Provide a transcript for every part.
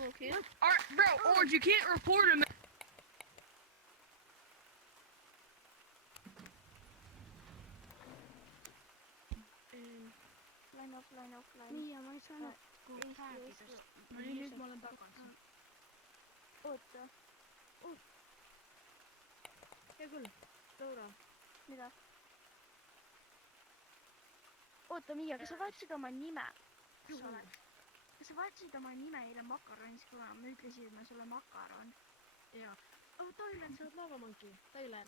Okay. Alright, bro, Orange, you can't report him. Line offline. Nii, ja ma ei saanud Eesti. No nii, nüüd ma olen tagasi. Oota. Hea küll, Laura. Mida? Oota, Miia, kas sa vaatasid oma nime? Kas sa vaatasid oma nime eile Makaronis, kuna me ütlesime sulle Makaron? Jaa. Oh, Tyler, sa oled laavamanki. Tyler.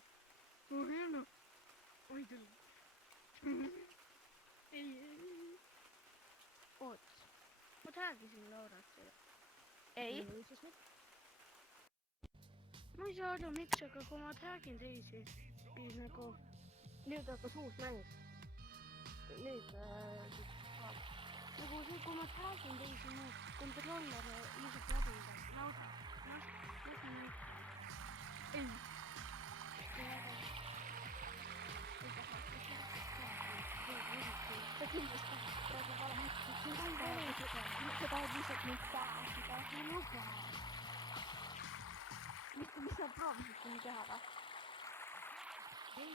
Oi küll. Ei. Oot. Ma täägisin Laurat selle. Ei? Ma ei saa aru miks, aga kui ma täägin teisi, siis nagu... Nüüd hakkas uus mäng. Nüüd nagu see, kui ma täägin teisi, mu kontroller lihtsalt läbi. Lauda. Las ma nüüd. Ei. Ta kindlasti praegu vale mõtlesid. Sa tahad lihtsalt mind pääsida. Ma luban. Mis sa proovisid nii teha või? Ei.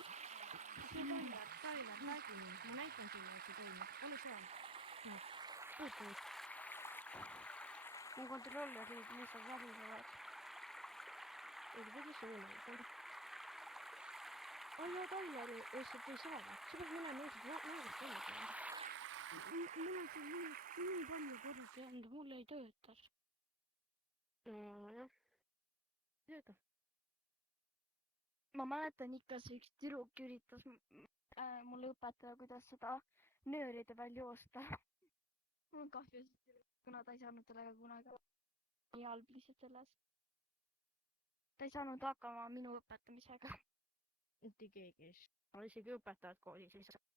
Tyler, räägi nüüd. Ma näitan sulle, et see toimub. Ole seal. Puutu. Mu kontroller lihtsalt läbi tuleb. Ei, kuidas see võimalik on? Ai, ja Tyler lihtsalt ei saa. Sa pead minema eesest välja. Mul on siin nii palju kordi anda, mul ei töötas. Jah. Tööta. Ma mäletan ikka see üks tüdruk üritas mulle õpetada, kuidas seda nööride peal joosta. Mul on kahju, kuna ta ei saanud sellega kunagi nii halb lihtsalt selles. Ta ei saanud hakkama minu õpetamisega. Mitte keegi. Ma isegi õpetajad koolis lihtsalt.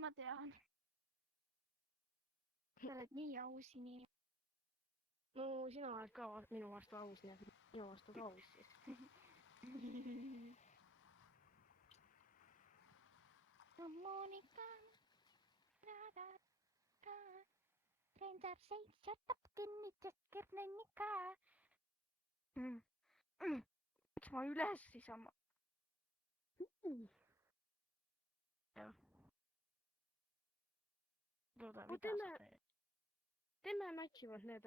Ma tean. Sa oled nii aus inimene. No sina oled ka minu vastu aus, nii et minu vastu ka aus siis. No Monika. Trendab seitsetab kinnitas kõrnenika. Miks ma üles ei saa? Jah. Teeme matšivad need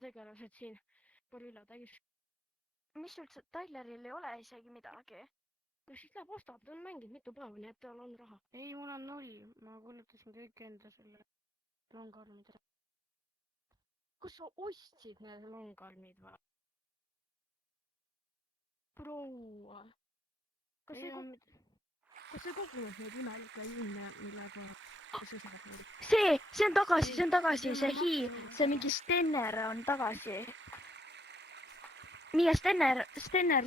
tegelased siin Gorilla täis. Mis üldse, Tyleril ei ole isegi midagi. No siis läheb ostab, ta on mänginud mitu päeva, nii et tal on raha. Ei, mul on 0. Ma kulutasin kõik enda selle longarmide. Kus sa ostsid need longarmid või? Proua. Kas sa kogunud neid imelikke linne, millega sa saad neid? See on tagasi, see mingi Stenner on tagasi. Miia Stenner,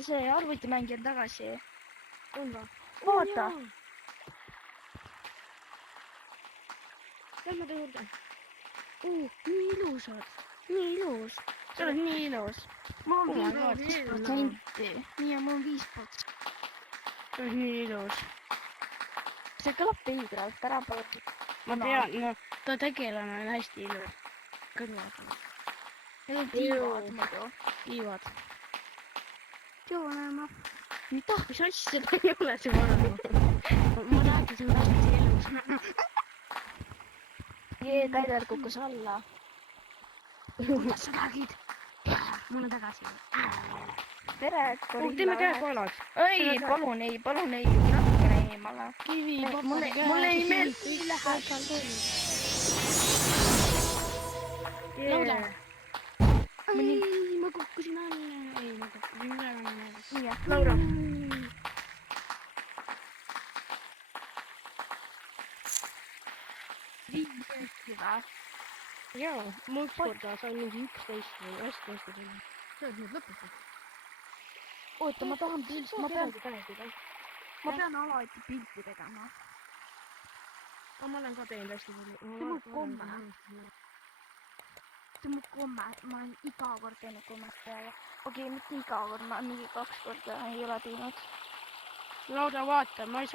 see arvutimängija on tagasi. On või? Vaata. Lähme ta juurde. Nii ilusad. Nii ilus. Sa oled nii ilus. Mul on 5%. Miia, mul on 5%. See on nii ilus. See kõlab veidralt, ära palun. Ma tean, no ta tegelane on hästi ilus. Kõrvad. Need on tiivad muidu. Tiivad. Joonema. Mida? Mis asja ta ei ole see varem? Ma räägin, see on hästi ilus. Tyler kukkus alla. Kuidas sa räägid? Mul on tagasi. Tere, Gorilla. Teeme käekoelaks. Ei, palun ei. Natukene eemale. Kivi, mulle ei meeldi. Lauda. Ei, ma kukkusin alla. Ei, ma kukkusin alla. Nii, Laura. Viiesti. Jaa, ma ükskord sain mingi 11 või hästi tuli. See on nüüd lõpetab. Oota, ma tahan pilti, ma pean alati pilti tegema. Ma olen ka teinud hästi palju. See on mu komme. Ma olen iga kord teinud kommet peale. Okei, mitte iga kord, ma mingi 2 korda ei ole teinud. Lauda, vaata, ma ei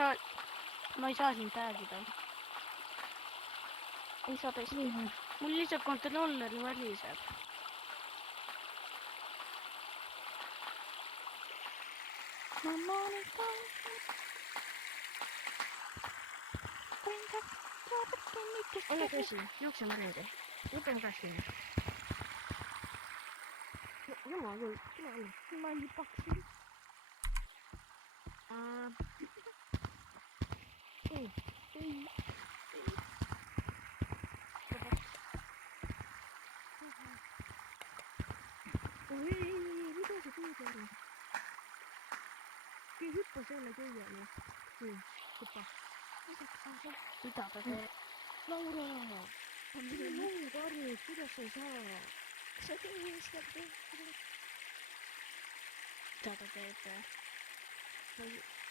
saa sind täägida. Ei saa tõesti. mul lihtsalt kontroller väriseb. Anna käsi, jookseme ringi. Võtame käest minna. Jumal küll, tule anna. Ma lipaksin. Ei. Oi, mida sa teed ära? Hüppa selle köieni. Nii, hüppa. Mida ta teeb? Laura! Karnid, kuidas sa ei saa? Sa tunnistab teeb. Mida ta teeb?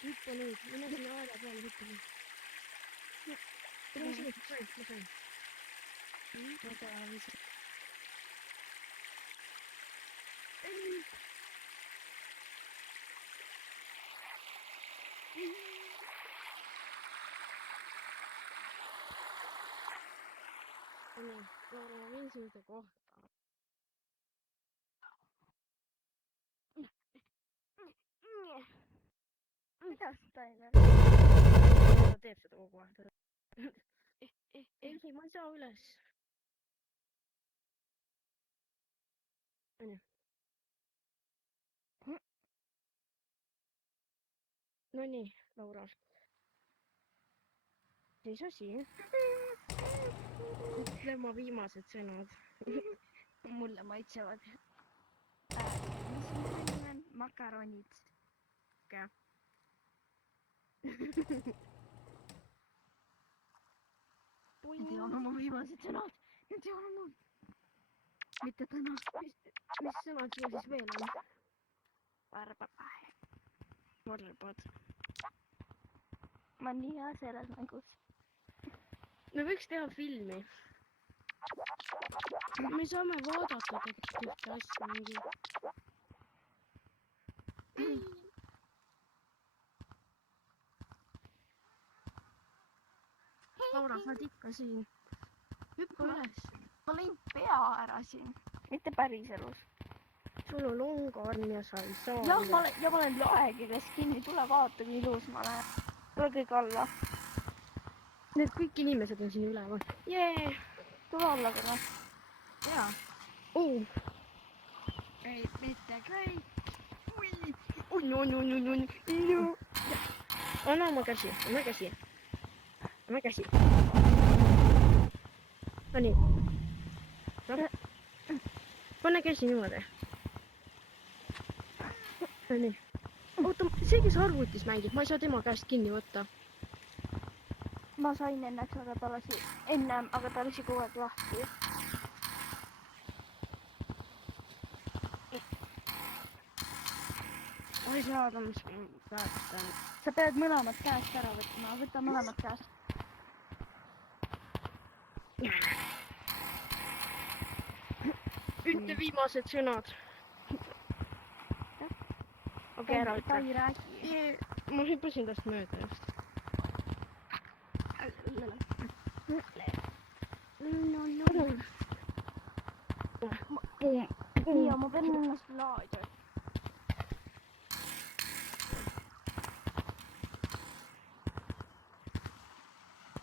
Hüppa nüüd, mine sinna aeda peale hüppa nüüd. Ma sain. Ma tean, mis... Laura, ma viin su juurde kohta. Mida seda ei näe? Ta teeb seda kogu aeg. Ei, ma ei saa üles. Onju. No nii, Laura. Siis asi. Ütle oma viimased sõnad. Mulle maitsevad. Mis on nimi? Makaronid. Okei. Need ei ole oma viimased sõnad. Need ei ole oma... Mitte täna. Mis sõnad sul siis veel on? Varbad. Ma olen nii hea selles mängus. Me võiks teha filmi. Me saame vaadata tegelikult ühte asja mingi. Laura, sa oled ikka siin. Hüppa üles. Ma lõin pea ära siin. Mitte päriselus. Sul on longarm ja sa ei saa. Jah, ma olen laekirjas kinni. Tule vaata, kui ilus ma olen. Tule kõik alla. Need kõik inimesed on siin üleval. Jee! Tule alla korra. Jaa. Ei, mitte kõik. Anna oma käsi. No nii. Pane käsi niimoodi. No nii. Oota, see kes arvutis mängib, ma ei saa tema käest kinni võtta. Ma sain enneks, aga ta lasi kogu aeg lahti. Ma ei saa ta, mis käest on. Sa pead mõlemad käest ära võtma. Võta mõlemad käest. Ütle viimased sõnad. Okei, ära ütle. Ta ei räägi. Ma hüppasin tast mööda just. Ja ma pean ennast laadima.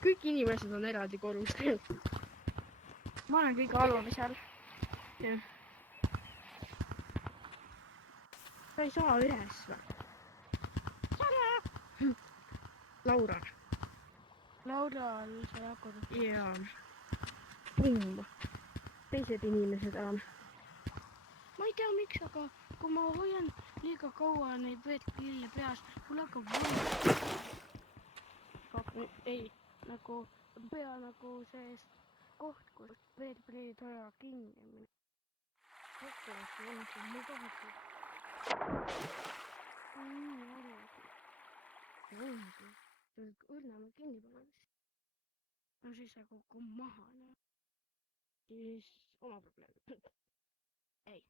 Kõik inimesed on eraldi korrustel. Ma olen kõige alumisel. Jah. Sa ei saa üles või? Laura. Laura on see hakkab. Jaa. Teised inimesed on. Ma ei tea miks, aga kui ma hoian liiga kaua neid veetkille peas, mul hakkab ei, nagu pea nagu sees koht, kus veetprillid hoiavad kinni. Hakkavasti ennast, mul tahaks. Nii arvati. Ongi. Õrnema kinni panemist. No siis see kokku maha. Siis oma probleem. Ei.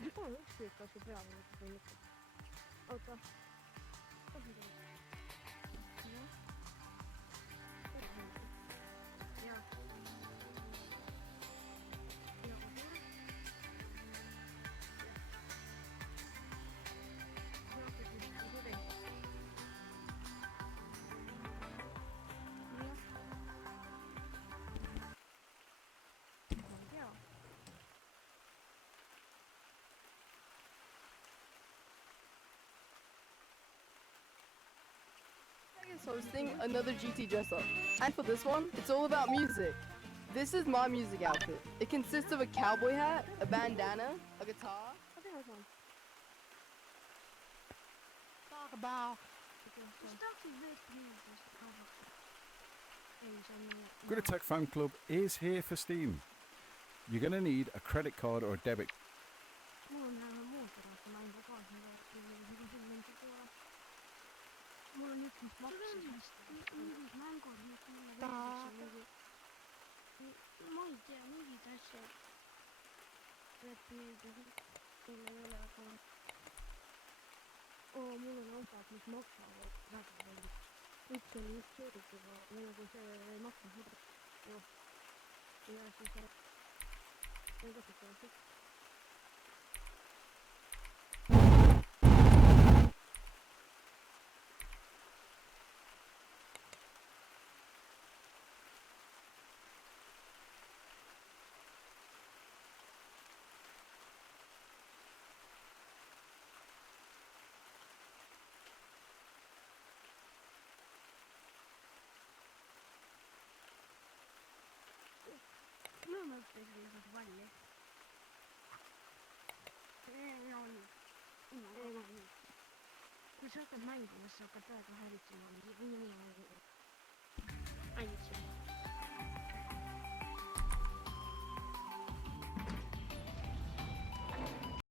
Mida on ükskõik, kas su peale või mitte? Oota. Ja. is hosting another GT dress up. And for this one, it's all about music. This is my music outfit. It consists of a cowboy hat, a bandana, a guitar. I think I was one. Talk about. Good Attack Fan Club is here for Steam. You're going to need a credit card or a debit. Mulla on ihan muuttorassa, mä en koko ajan mulla on yksi maksisesta. Mä en korjaa, mulla on mä en tiedä, mihin tässä on. Reppiiltä, mulla ei ole alkaa. Mulla on osaat, missä maksaa rataa. Yksi oli just suurikiva, meillä kun se ei maksa sitä. Joo. Ja siis se... Eikä se käy sit. Mä ottaisin isot valle. No niin. Kun sä otat Minecraftissa, joka täältä häiritsemään, niin